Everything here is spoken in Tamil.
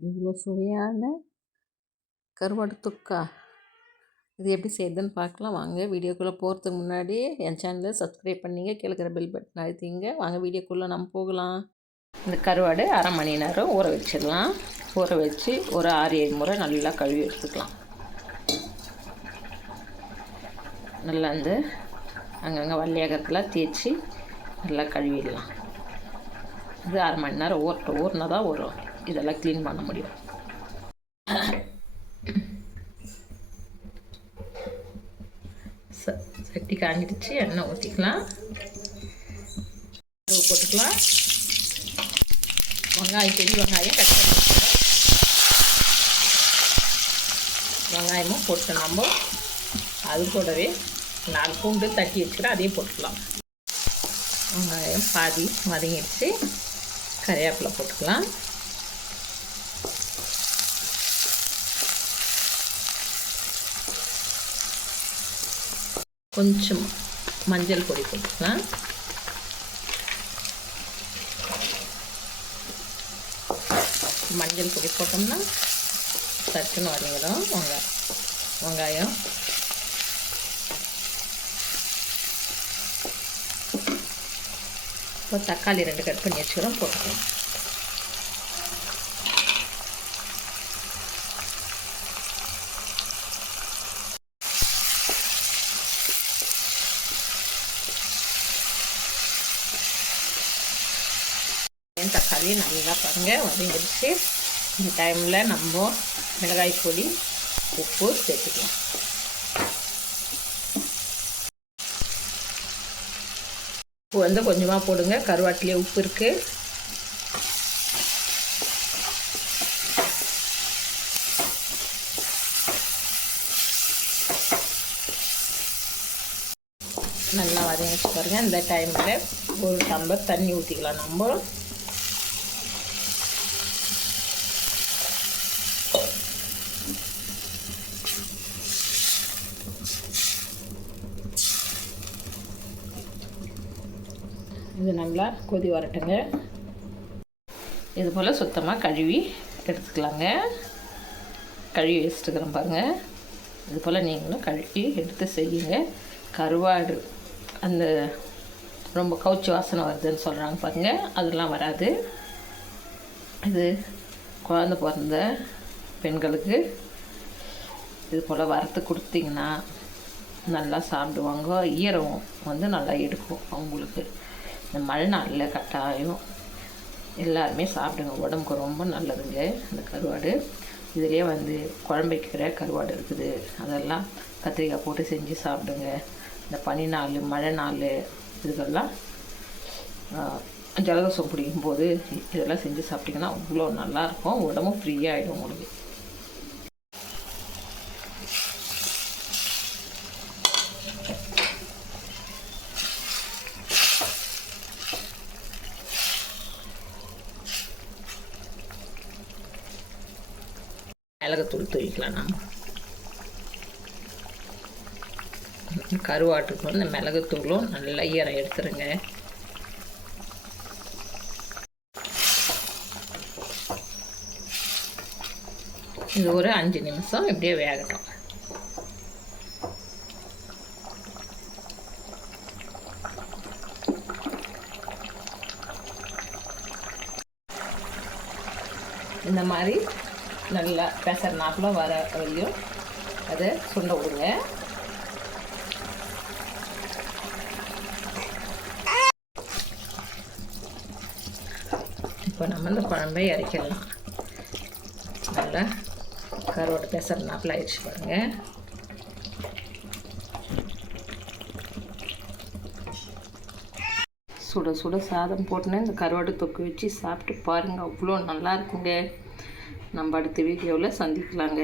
இவ்வளோ சுவையான கருவாடு தொக்கா. இது எப்படி செய்யுதுன்னு பார்க்கலாம். வாங்க வீடியோக்குள்ளே போகிறதுக்கு முன்னாடி என் சேனலை சப்ஸ்கிரைப் பண்ணிங்க. கேளுக்கிற பெல் பட்டன் அழுத்திங்க. வாங்க வீடியோக்குள்ளே நம்ம போகலாம். இந்த கருவாடு அரை மணி நேரம் ஊற வச்சிடலாம். ஊற வச்சு ஒரு ஆறு ஏழு முறை நல்லா கழுவி எடுத்துக்கலாம். நல்லா இந்த அங்கங்கே வள்ளியாகத்தில் தேய்ச்சி நல்லா கழுவிடலாம். இது அரை மணி நேரம் ஊறட்டும். ஊறினா தான் வரும் இதெல்லாம் க்ளீன் பண்ண முடியும். ச சட்டி காஞ்சிடுச்சு எண்ணெய் ஊற்றிக்கலாம் போட்டுக்கலாம். வெங்காயம் பெரிய வெங்காயம் கட் பண்ணி வெங்காயமும் போட்டு நம்ம அது கூடவே நாலு பூண்டு தட்டி வச்சுக்கிறோம் அதையும் போட்டுக்கலாம். வெங்காயம் பாதி மதங்கிடுச்சு. கறிவேப்பிலை போட்டுக்கலாம். கொஞ்சம் மஞ்சள் பொடி போட்டுக்கலாம் மஞ்சள் பொடி போட்டோம்னா சட்டுன்னு வதங்கிடும். வெங்காயம் வெங்காயம். இப்போ தக்காளி ரெண்டு கட் பண்ணி வச்சுக்கிறோம் போட்டுக்கலாம் தக்காளி நல்லா பாருங்கள் வதங்கிடுச்சு. இந்த டைமில் நம்ம மிளகாய் பொடி உப்பு சேர்த்துக்கலாம். உப்பு வந்து கொஞ்சமாக போடுங்க. கருவாட்டிலே உப்பு இருக்குது நல்லா வதங்கிச்சு பாருங்கள் இந்த டைமில் ஒரு டம்பர் தண்ணி ஊற்றிக்கலாம் நம்ம இது நல்லா கொதி வரட்டுங்க. இது போல் சுத்தமாக கழுவி எடுத்துக்கலாங்க. கழுவி வச்சுட்டுக்கிறேன் பாருங்கள் இது போல் நீங்களும் கழுவி எடுத்து செய்யுங்க. கருவாடு அந்த ரொம்ப கவுச்சி வாசனை வருதுன்னு சொல்கிறாங்க பாருங்கள் அதெல்லாம் வராது. இது குழந்த பிறந்த பெண்களுக்கு இது போல் வறுத்து கொடுத்தீங்கன்னா நல்லா சாப்பிடுவாங்க. ஈரம் வந்து நல்லா எடுக்கும் அவங்களுக்கு. இந்த மழை நாளில் கட்டாயம் எல்லாருமே சாப்பிடுங்க. உடம்புக்கு ரொம்ப நல்லதுங்க இந்த கருவாடு. இதிலே வந்து குழம்பு வைக்கிற கருவாடு இருக்குது. அதெல்லாம் கத்திரிக்காய் போட்டு செஞ்சு சாப்பிடுங்க. இந்த பனி நாள் மழை நாள் இதுக்கெல்லாம் ஜலதோஷம் பிடிக்கும்போது இதெல்லாம் செஞ்சு சாப்பிட்டிங்கன்னா அவ்வளோ நல்லாயிருக்கும் உடம்பும் ஃப்ரீயாகிடும் உங்களுக்கு. மிளகுத்தூள் தூவிக்கலாம் நம்ம கருவாட்டுக்கு வந்து மிளகுத்தூளும் நல்லா ஈரம் எடுத்துருங்க. இது ஒரு அஞ்சு நிமிஷம் இப்படியே வேகட்டும். இந்த மாதிரி நல்லா பெசர் வர வரையும் அதை சுண்ட விடுங்க. இப்போ நம்ம இந்த குழம்பை இறக்கிடலாம். நல்லா கருவாட்டு பெசர் ஆயிடுச்சு பாருங்கள் சுட சுட சாதம் போட்டுனே இந்த கருவாடு தொக்கு வச்சு சாப்பிட்டு பாருங்கள் அவ்வளோ நல்லா இருக்குங்க. நம்ம அடுத்த வீடியோவில் சந்திக்கலாங்க.